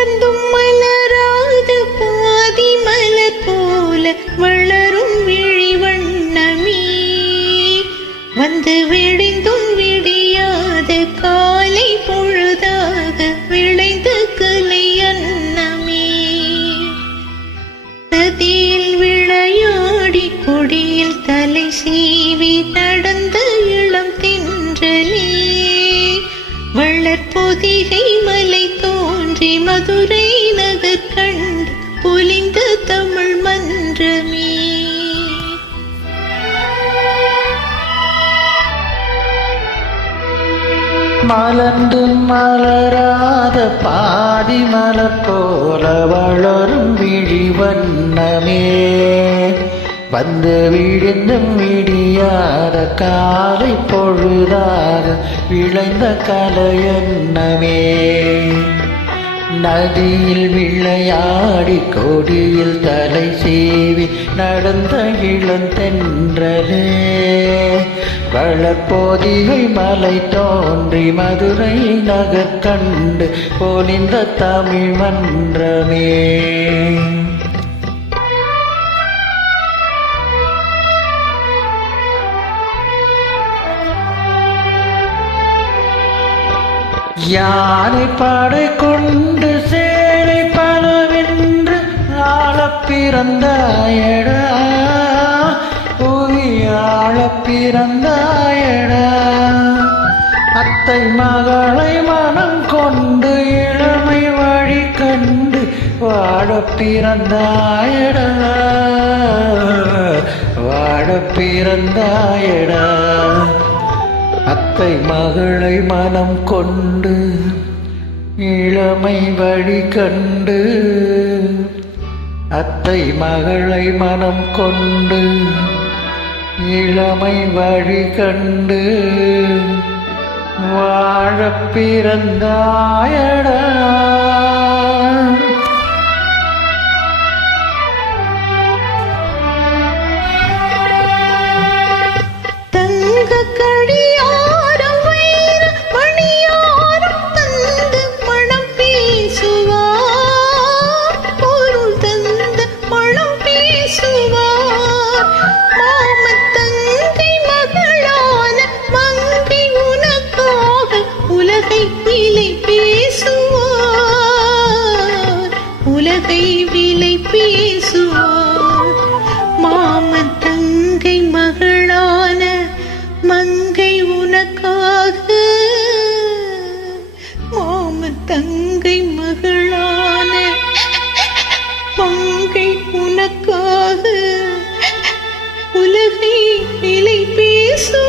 மலர்ந்தும் மலராத பாதி மலர் போல வளரும் விழி வண்ணமே, வந்து விடிந்தும் விடியாத காலை பொழுதாக விளைந்த கலை அன்னமே. நதியில் விளையாடி கொடியில் தலை சீவி நடந்த இளம் தென்றலே, வளர்பொதிகை மலை தோன்றி மதுரை நகர் கண்டு பொலிந்த தமிழ் மன்றமே. மலர்ந்து மலராத பாதி மலர் போல வளரும் விழி வண்ணமே, வந்து விழுந்தும் விடியாத காலை பொழுதாக விளைந்த கலையன்னமே. நதியில் விளையாடி கொடியில் தலை சீவி நடந்த இளந்தென்றலே, வளர்பொதிகை மலை தோன்றி மதுரை நகர் கண்டு பொலிந்த தமிழ் மன்றமே. யானை படை கொண்டு சேனை பலவென்று ஆளப் பிறந்தாயடா, புவி ஆளப் பிறந்தாயடா. அத்தை மகளை மனம் கொண்டு இளமை வழி கண்டு வாழப் பிறந்தாயடா, வாழப் பிறந்தாயடா. அத்தை மகளை மனம் கொண்டு இளமை வழி கண்டு, அத்தை மகளை மனம் கொண்டு இளமை வழி கண்டு வாழப் பிறந்தாயடா. உலகை விலை பேசுவார், மாமன் தங்கை மகளான மங்கை உனக்காக, மாமன் தங்கை மகளான மங்கை உனக்காக உலகை விலை பேசுவார்.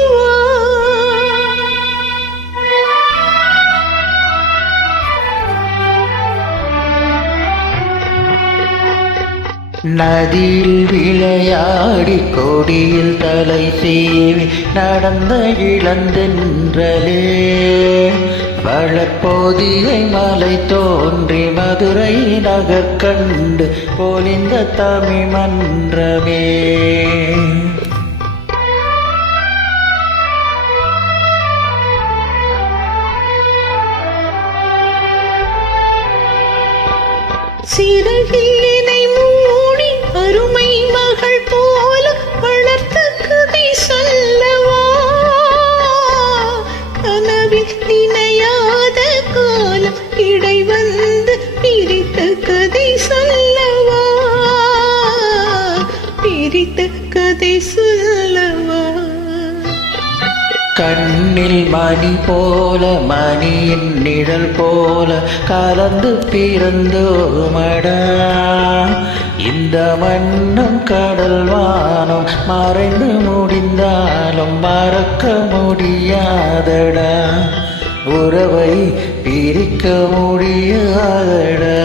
நதியில் விளையாடி கொடியில் தலை சீவி நடந்த இளந்தென்றலே, வளர்பொதிகை மலை தோன்றி மதுரை நகர் கண்டு பொலிந்த தமிழ் மன்றமே. சிறகினை மூடி அருமை மகள் போல வளர்த்த கதை சொல்லவா, கனவில் நினையாத காலம் இடை வந்து பிரித்த கதை சொல்லவா, பிரித்த கதை சொல்லவா. கண்ணில் மணி போல மணியின் நிழல் போல கலந்து பிறந்தோமடா, இந்த மண்ணும் கடல் வானம் மறைந்து முடிந்தாலும் மறக்க முடியாதடா, உறவை பிரிக்க முடியாதடா.